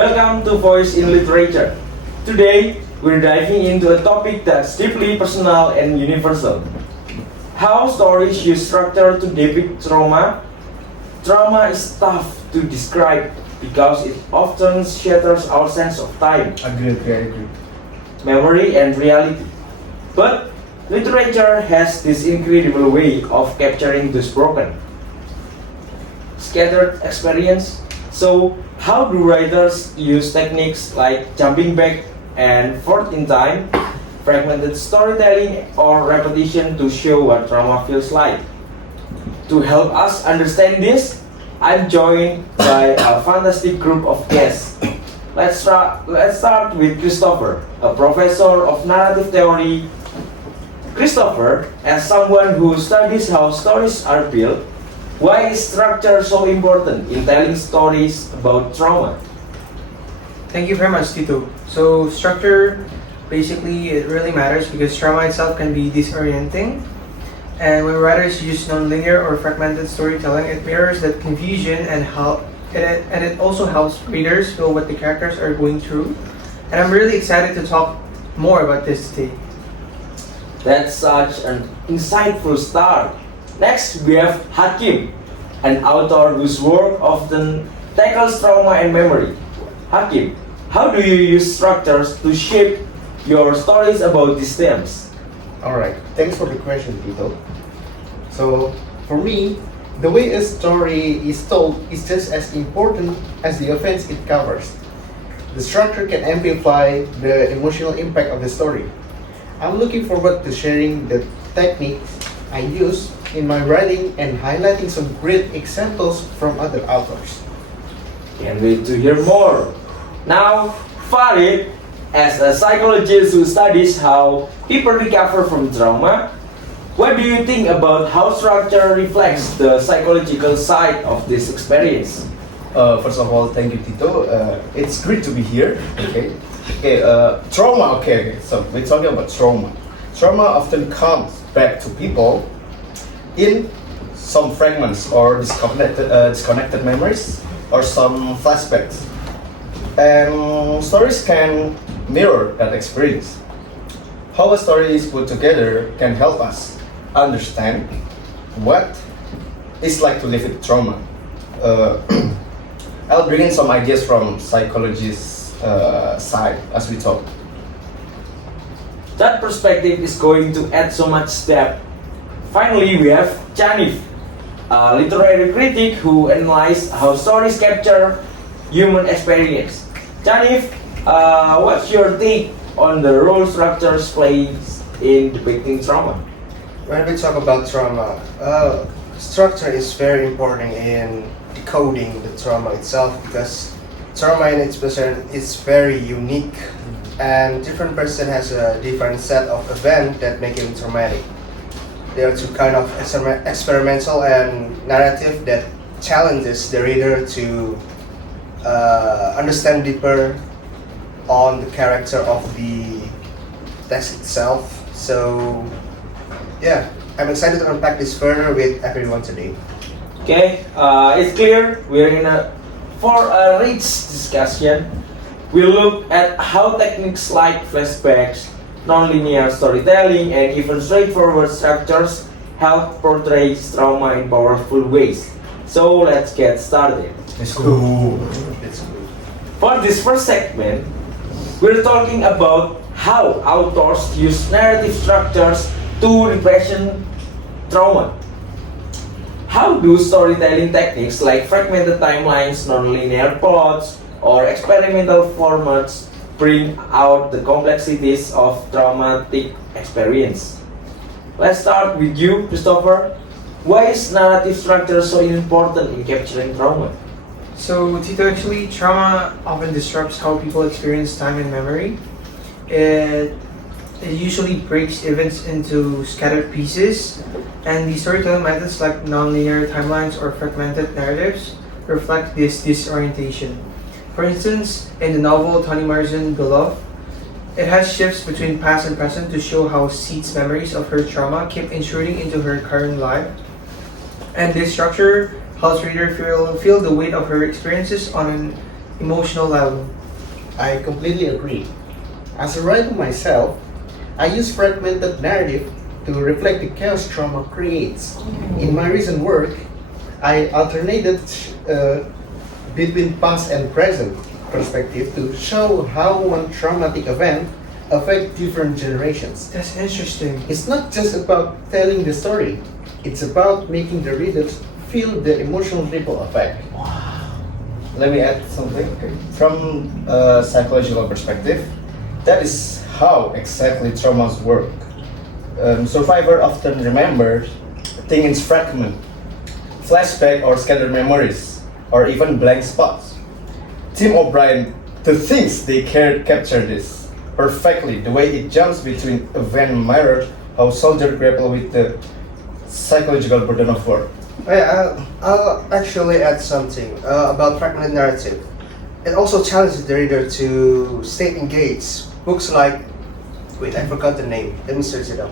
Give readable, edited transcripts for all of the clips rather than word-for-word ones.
Welcome to Voice in Literature. Today, we're diving into a topic that's deeply personal and universal. How stories use structure to depict trauma. Trauma is tough to describe because it often shatters our sense of time, Agree. memory, and reality. But literature has this incredible way of capturing this broken, scattered experience. So, how do writers use techniques like jumping back and forth in time, fragmented storytelling, or repetition to show what trauma feels like? To help us understand this, I'm joined by a fantastic group of guests. Let's start with Christofer, a professor of narrative theory. Christofer, as someone who studies how stories are built, why is structure so important in telling stories about trauma? Thank you very much, Tito. So structure, basically, it really matters because trauma itself can be disorienting. And when writers use nonlinear or fragmented storytelling, it mirrors that confusion and it also helps readers feel what the characters are going through. And I'm really excited to talk more about this today. That's such an insightful start. Next, we have Hakim, an author whose work often tackles trauma and memory. Hakim, how do you use structures to shape your stories about these themes? Alright, thanks for the question, Tito. So, for me, the way a story is told is just as important as the events it covers. The structure can amplify the emotional impact of the story. I'm looking forward to sharing the techniques I use in my writing and highlighting some great examples from other authors. Can't wait to hear more. Now, Farid, as a psychologist who studies how people recover from trauma, what do you think about how structure reflects the psychological side of this experience? First of all, thank you, Tito. It's great to be here. Trauma. So we're talking about trauma. Trauma often comes back to people in some fragments or disconnected memories or some flashbacks. And stories can mirror that experience. How a story is put together can help us understand what it's like to live with trauma. I'll bring in some ideas from psychologist's side as we talk. That perspective is going to add so much depth. Finally, we have Chanief, a literary critic who analyzes how stories capture human experience. Chanief, what's your take on the role structures plays in depicting trauma? When we talk about trauma, structure is very important in decoding the trauma itself because trauma in its person is very unique and different person has a different set of events that make him traumatic. There are two kind of experimental and narrative that challenges the reader to understand deeper on the character of the text itself. So yeah, I'm excited to unpack this further with everyone today. Okay, it's clear for a rich discussion. We'll look at how techniques like flashbacks, nonlinear storytelling, and even straightforward structures help portray trauma in powerful ways. So let's get started. Let's go. For this first segment, we're talking about how authors use narrative structures to represent trauma. How do storytelling techniques like fragmented timelines, nonlinear plots, or experimental formats bring out the complexities of traumatic experience? Let's start with you, Christofer. Why is narrative structure so important in capturing trauma? So Tito, actually, trauma often disrupts how people experience time and memory. It usually breaks events into scattered pieces, and the storytelling methods like nonlinear timelines or fragmented narratives reflect this disorientation. For instance, in the novel Toni Morrison Beloved, it has shifts between past and present to show how Seed's memories of her trauma keep intruding into her current life. And this structure helps reader feel the weight of her experiences on an emotional level. I completely agree. As a writer myself, I use fragmented narrative to reflect the chaos trauma creates. In my recent work, I alternated between past and present perspective to show how one traumatic event affects different generations. That's interesting. It's not just about telling the story, it's about making the readers feel the emotional ripple effect. Let me add something. From a psychological perspective, that is how exactly traumas work. Survivor often remember things in fragment, flashback or scattered memories, or even blank spots. Tim O'Brien, the things they capture this perfectly. The way it jumps between event mirror how soldiers grapple with the psychological burden of war. I'll actually add something about fragmented narrative. It also challenges the reader to stay engaged. Books like, wait, I forgot the name. Let me search it up.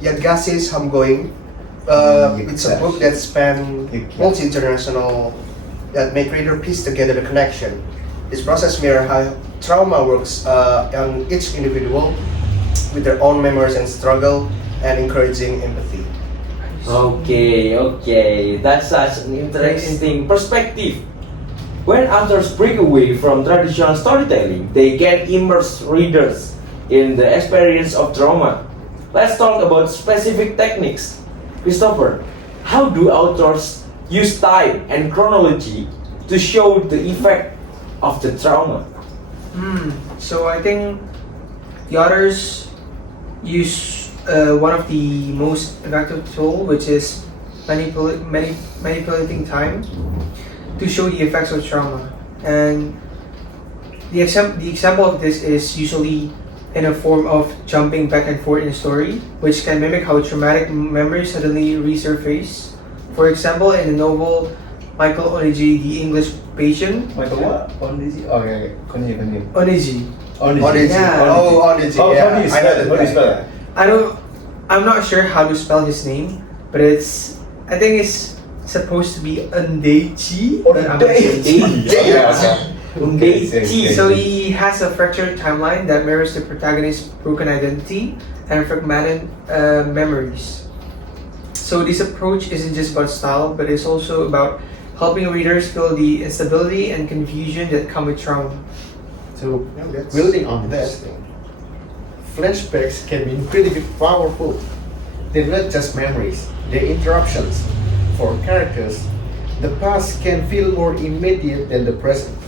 Yadgasis Hamgoing. It's a book that span multi-international, that make reader piece together the connection. This process mirror how trauma works on each individual with their own memories and struggle, and encouraging empathy. Okay, that's such an interesting perspective. When authors break away from traditional storytelling, they can immerse readers in the experience of trauma. Let's talk about specific techniques. Christofer, how do authors use time and chronology to show the effect of the trauma? So I think the authors use one of the most effective tool, which is manipulating time to show the effects of trauma. And the example of this is usually in a form of jumping back and forth in a story, which can mimic how traumatic memories suddenly resurface. For example, in the novel Michael Onigi, The English Patient. Michael what? Onigi? Oh yeah, continue. Onigi. Onigi. Yeah. Oh, Andi. How do you spell it? How do you spell it? I'm not sure how to spell his name, but I think it's supposed to be Undeji. So he has a fractured timeline that mirrors the protagonist's broken identity and fragmented memories. So this approach isn't just about style, but it's also about helping readers feel the instability and confusion that come with trauma. So, building on that, flashbacks can be incredibly powerful. They're not just memories, they're interruptions. For characters, the past can feel more immediate than the present.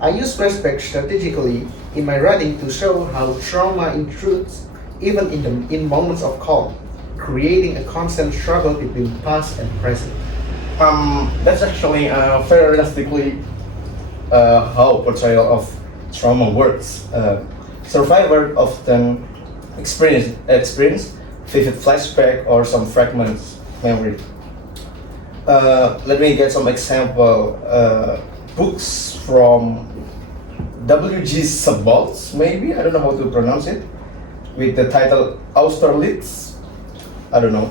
I use flashbacks strategically in my writing to show how trauma intrudes even in moments of calm, creating a constant struggle between past and present. That's actually very realistically how portrayal of trauma works. Survivors often experience vivid flashback or some fragments memory. Let me get some example. Books from W.G. Sebald, maybe, I don't know how to pronounce it, with the title Austerlitz, I don't know,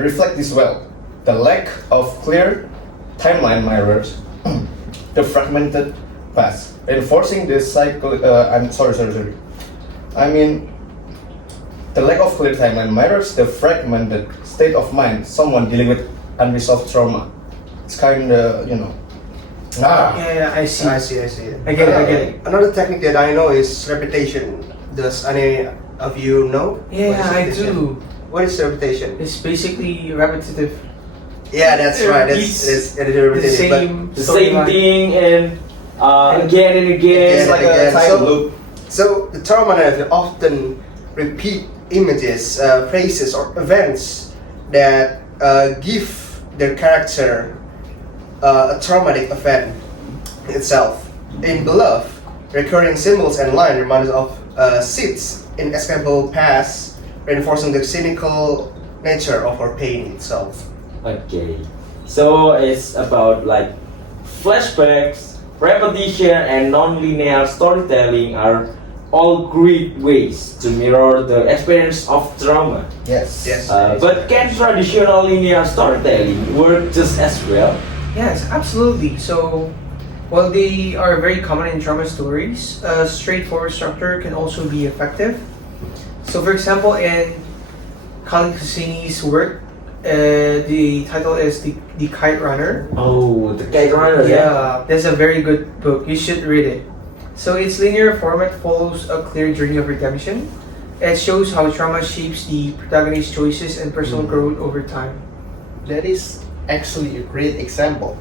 reflect this well. The lack of clear timeline mirrors the fragmented past, reinforcing the cycle. I mean, the lack of clear timeline mirrors the fragmented state of mind someone dealing with unresolved trauma. It's kind of, Yeah, I see. I see. I get it. Another technique that I know is repetition. Does any of you know? Yeah, What is I repetition? do. What is repetition? It's basically repetitive. Yeah, that's It right. repeats That's The repetitive. but same The same storyline. thing and again and again. It's like a time loop. So the trauma narrative often repeat images, phrases, or events that give their character a traumatic event itself. In Beloved, recurring symbols and lines remind us of seeds in escapable past, reinforcing the cynical nature of our pain itself. Okay, so it's about like flashbacks, repetition, and non-linear storytelling are all great ways to mirror the experience of trauma. Yes. Yes. But can traditional linear storytelling work just as well? Yes, absolutely. So, while they are very common in trauma stories, a straightforward structure can also be effective. So, for example, in Khalid Hosseini's work, the title is the Kite Runner. Oh, the Kite Runner. Yeah, that's a very good book. You should read it. So, its linear format follows a clear journey of redemption. It shows how trauma shapes the protagonist's choices and personal growth over time. That is actually a great example.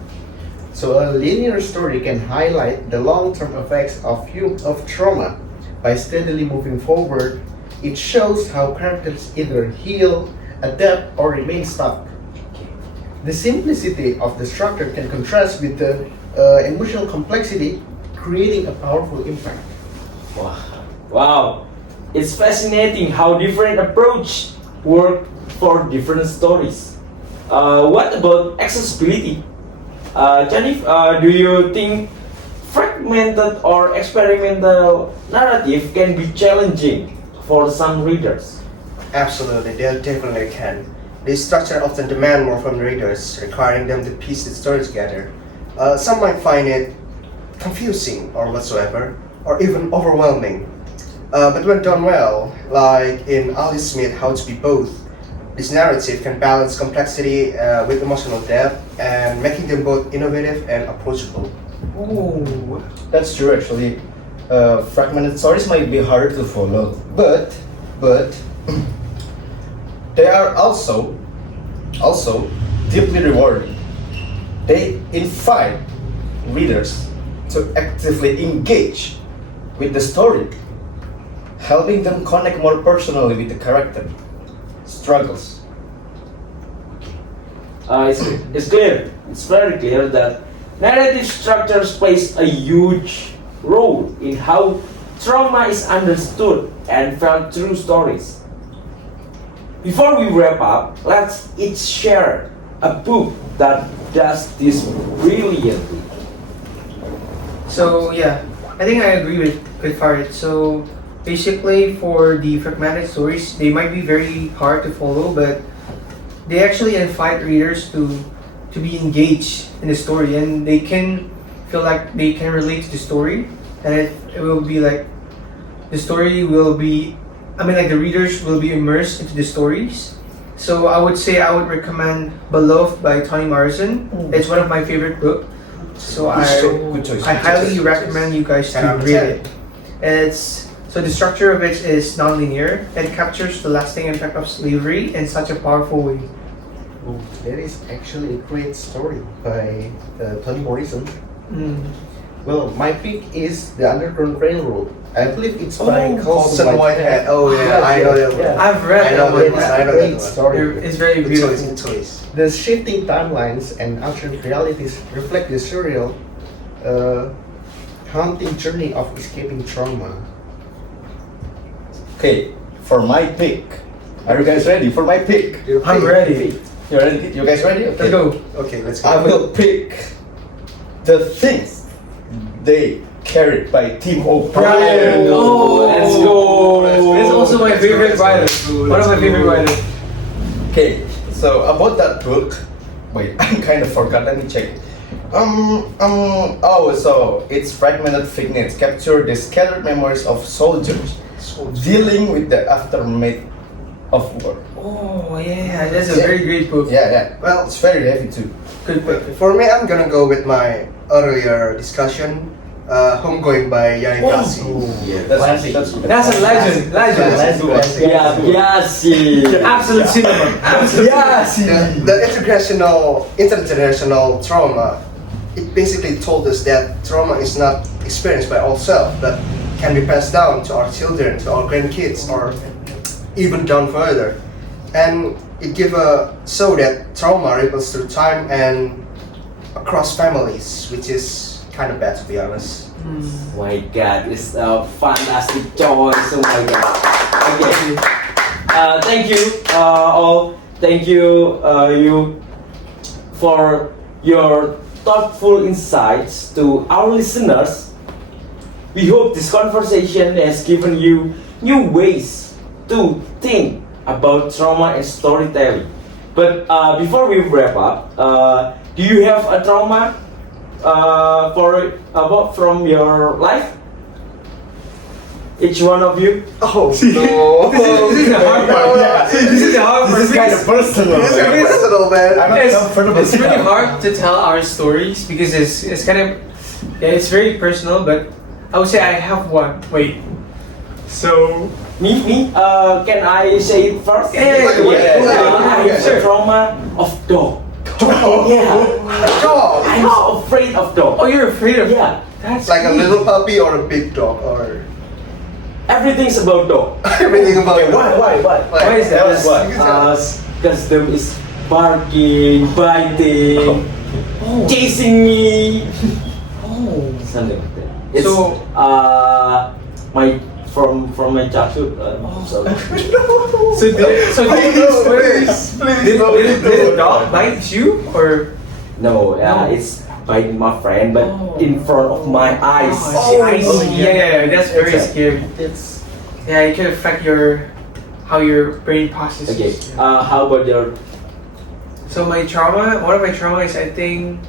So a linear story can highlight the long-term effects of trauma by steadily moving forward. It shows how characters either heal, adapt, or remain stuck. The simplicity of the structure can contrast with the emotional complexity, creating a powerful impact. Wow. Wow. It's fascinating how different approach work for different stories. What about accessibility? Chanief, do you think fragmented or experimental narrative can be challenging for some readers? Absolutely, they definitely can. This structure often demand more from readers, requiring them to piece the story together. Some might find it confusing or whatsoever, or even overwhelming. But when done well, like in Ali Smith, How to Be Both, this narrative can balance complexity with emotional depth and making them both innovative and approachable. Ooh. That's true actually. Fragmented stories might be harder to follow, but they are also deeply rewarding. They invite readers to actively engage with the story, helping them connect more personally with the character struggles. It's clear, it's very clear that narrative structures plays a huge role in how trauma is understood and felt through stories. Before we wrap up, let's each share a book that does this brilliantly. So yeah, I think I agree with Farid. So basically, for the fragmented stories, they might be very hard to follow, but they actually invite readers to be engaged in the story, and they can feel like they can relate to the story, and it will be like the story will be. I mean, like the readers will be immersed into the stories. So I would say I would recommend Beloved by Toni Morrison. It's one of my favorite books. So Good choice. I highly recommend you guys to read it. So the structure of it is non-linear. It captures the lasting impact of slavery in such a powerful way. That is actually a great story by Toni Morrison. Mm. Well, my pick is The Underground Railroad. I believe it's by Colson Colson Whitehead. Oh yeah, I know that one. Yeah. I've read I know that that one. one. I know that one. Story. It's very Good choice, beautiful. good choice. The shifting timelines and alternate realities reflect the surreal, haunting journey of escaping trauma. Okay, for my pick. Are you guys ready for my pick? I'm ready. You ready? You guys ready? Okay. Let's go. Okay, let's go. I will pick The Things They Carried by Tim O'Brien. Oh, let's go. It's also my favorite writer. One of my favorite writers. Okay, so about that book, wait, I kind of forgot. Let me check. Oh, so it's fragmented vignettes capture the scattered memories of soldiers dealing with the aftermath of war. Oh yeah, that's a very great book. Yeah. Well, It's very heavy too. Good book. For me, I'm gonna go with my earlier discussion, Homegoing by Yanigasi. Yeah, That's a legend. Yeah, yeah, Absolute cinema. Absolute cinema. The intergenerational trauma, it basically told us that trauma is not experienced by ourselves, but can be passed down to our children, to our grandkids, or even down further. And it gives a show that trauma ripples through time and across families, which is kind of bad to be honest. My God, it's a fantastic choice. Oh my God. Okay. Thank you all. Thank you you for your thoughtful insights to our listeners. We hope this conversation has given you new ways to think about trauma and storytelling. But before we wrap up, do you have a trauma for about from your life? Each one of you? Oh no! This is the hard part. This is the hard part. This is kind of personal. This is personal, man. I'm not comfortable. It's really hard to tell our stories because it's kind of it's very personal. But I would say I have one. Wait. So Me? Can I say it first? Yeah. I have a trauma of dog. Yeah. Dog. I'm so afraid of dog. oh, you're afraid of Yeah. That's Like a deep. little puppy or a big dog or Everything's about dog. everything about it. Why? Why is that? Because dog is barking, biting, chasing me. Oh. Something like that. It's So- my from my childhood. So So did Please, did the dog bite you or? no, No. it's biting my friend, but Oh. in front of my eyes. I see. Yeah. That's very It's a- scary. It's Yeah, it could affect how your brain processes. Okay. How about your? So my trauma, one of my trauma is I think,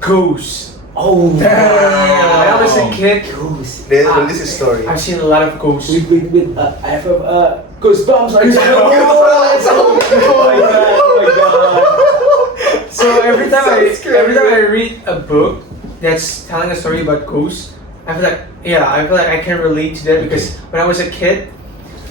ghosts. Oh, When I was a kid, This is story. I've seen a lot of ghosts. Wait. I have goosebumps right now. Oh my god. So every time So I scary. read a book that's telling a story about ghosts, I feel like I can relate to that because when I was a kid,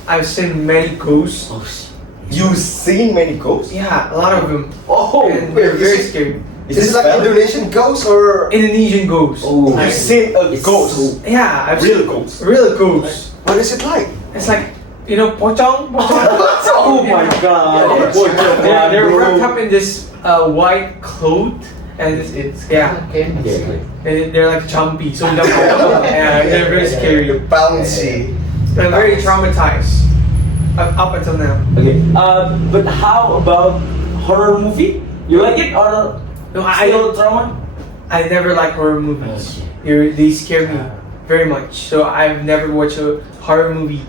I've seen many ghosts. Oh, shit. You've seen many ghosts? Yeah, a lot of them, Oh, and wait, they're is very it- scary. Is this like Indonesian ghost or Indonesian ghosts. Oh. You've seen a It's ghost? so- Yeah, I've Real seen ghosts? real ghosts. what is it like? It's like pocong. Oh my god. They're wrapped up in this white cloth, and it's yeah, they're like jumpy. So yeah, they're very scary. Bouncy. I'm very traumatized up until now. Okay. But how about horror movie? You like it or No, still trauma? I never like horror movies. They scare me very much. So I've never watched a horror movie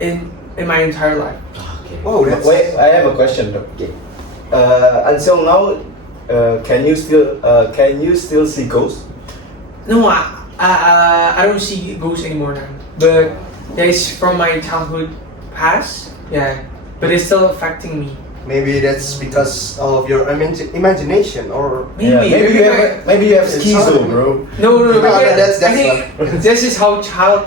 in my entire life. Okay. Oh, that's Wait, I have a question though. Okay. Until now, can you still see ghosts? No, I don't see ghosts anymore now. But it's from my childhood past. Yeah, but it's still affecting me. maybe that's because of your imagination or Maybe. Maybe you have It's schizo, hard. bro. No. No, maybe that's I think this is how child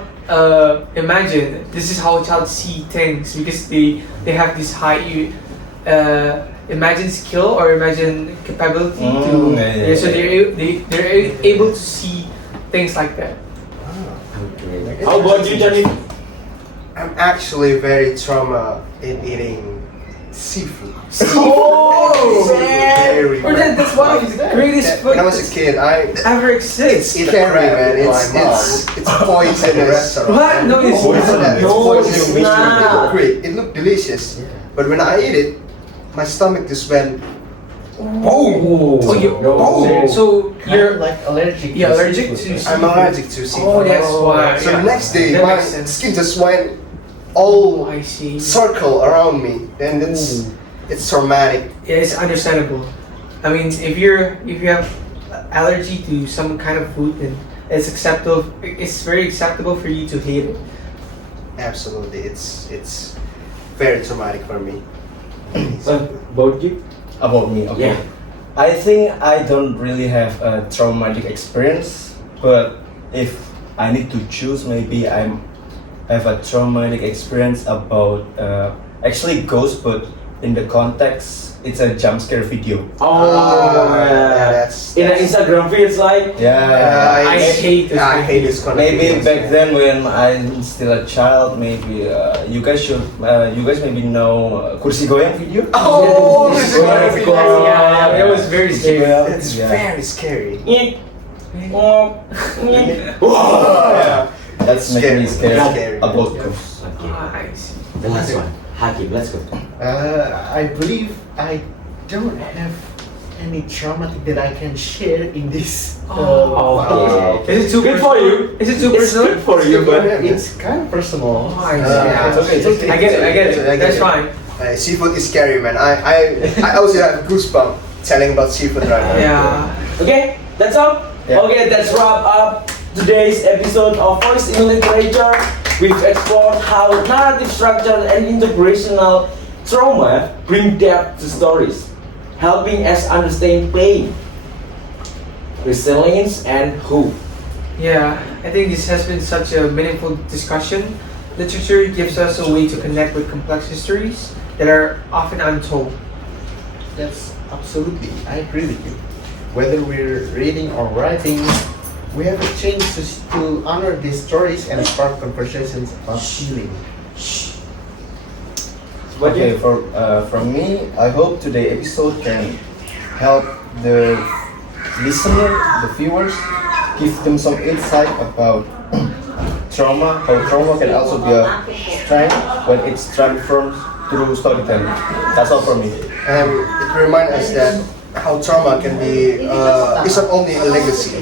imagine. This is how child see things because they have this high imagine skill or imagine capability to. Yeah. So they're able to see things like that. Okay. How about you, Chanief? I'm actually very trauma in eating seafood. Oh, Very Or that's one of the greatest food When I was a kid, I ever exists. it's scary, man. It's poisonous. What? No, it's It's No, poisonous. it's It not. looked great. It looked delicious. But when I ate it, my stomach just went boom. Oh, so you're like allergic. allergic to I'm allergic to seafood. Oh, that's why. So yeah. the next day, That my makes sense. skin just went Oh, all I see. circle around me, and it's traumatic. Yeah, it's understandable. I mean, if you have allergy to some kind of food, then it's acceptable. It's very acceptable for you to hate it. Absolutely, it's very traumatic for me. About you? About me, okay. Yeah. I think I don't really have a traumatic experience, but if I need to choose, maybe I have a traumatic experience about actually ghosts, but in the context, it's a jump scare video. Oh, that's in an Instagram feed, it's like Yeah. I hate this. I hate this kind of Maybe videos, back man. then when I'm still a child, maybe you guys maybe know kursi goyang video. Oh, this is Yeah, very Yeah, it was very scary. It's Yeah. very scary. Yeah. That's making me scared Scary. about ghosts. Okay. I see. The last one. Hakim, let's go. I believe I don't have any traumatic that I can share in this. Okay. Is it too Good for you. Is it too It's personal? good for you, but It's kind of personal. Oh, I see. It's okay, it's okay. I get it. I get That's it. fine. Seafood is scary, man. I also have goosebumps telling about seafood right now. Yeah. Okay, that's all. Yeah. Okay, let's wrap up today's episode of Voice in Literature. We've explored how narrative structure and intergenerational trauma bring depth to stories, helping us understand pain, resilience, and hope. Yeah, I think this has been such a meaningful discussion. Literature gives us a way to connect with complex histories that are often untold. That's absolutely, I agree with you. Whether we're reading or writing, we have a chance to honor these stories and spark conversations about healing. What do Okay, you- from me, I hope today's episode can help the listener, the viewers, give them some insight about trauma, how trauma can also be a strength when it's transformed through storytelling. That's all from me. And it reminds us that how trauma can be is not only a legacy.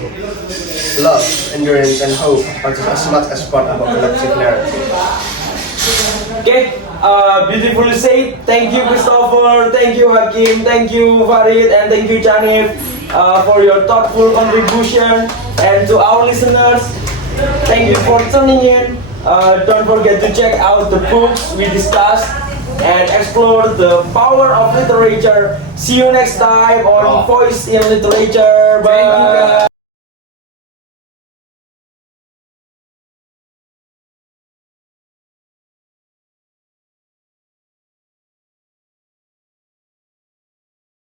Love, endurance, and hope are just as much as part of a collective narrative. Okay, beautifully said. Thank you, Christofer. Thank you, Hakim. Thank you, Farid, and thank you, Chanief, for your thoughtful contribution. And to our listeners, thank you for tuning in. Don't forget to check out the books we discussed and explore the power of literature. See you next time on Voice in Literature. Bye.